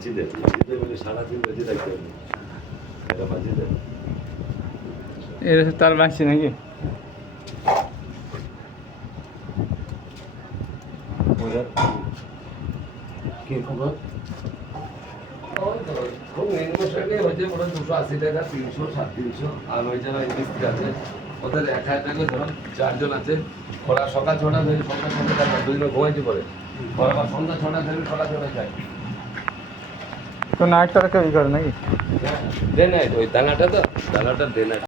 বাঁচিয়ে দেয়, বাঁচিয়ে মানে সারাদিন বেঁচে থাকতে হবে, এটা বাঁচিয়ে দেয়। এর তার বাঁচছে নাকি? কি খবর? খুব নিম্নশ্রেণী হয়েছে, ওরা 280 টাকা, 300, 350, আর ওই যারা মিস্ত্রি আছে ওদের 1000 টাকা, ধরো 4 জন আছে। ওরা সকাল 6টা থেকে সন্ধ্যা 6টা টাকা, দুদিন ঘুমাইতে পারে। ওরা আবার সন্ধ্যা 6টা থেকে সকাল 6টায় যায়। তো নাইট তারা কেউ ই করে নাকি? ডে নাইট, ওই দাঙ্গাটা তো, দাঙ্গাটা ডে নাইট।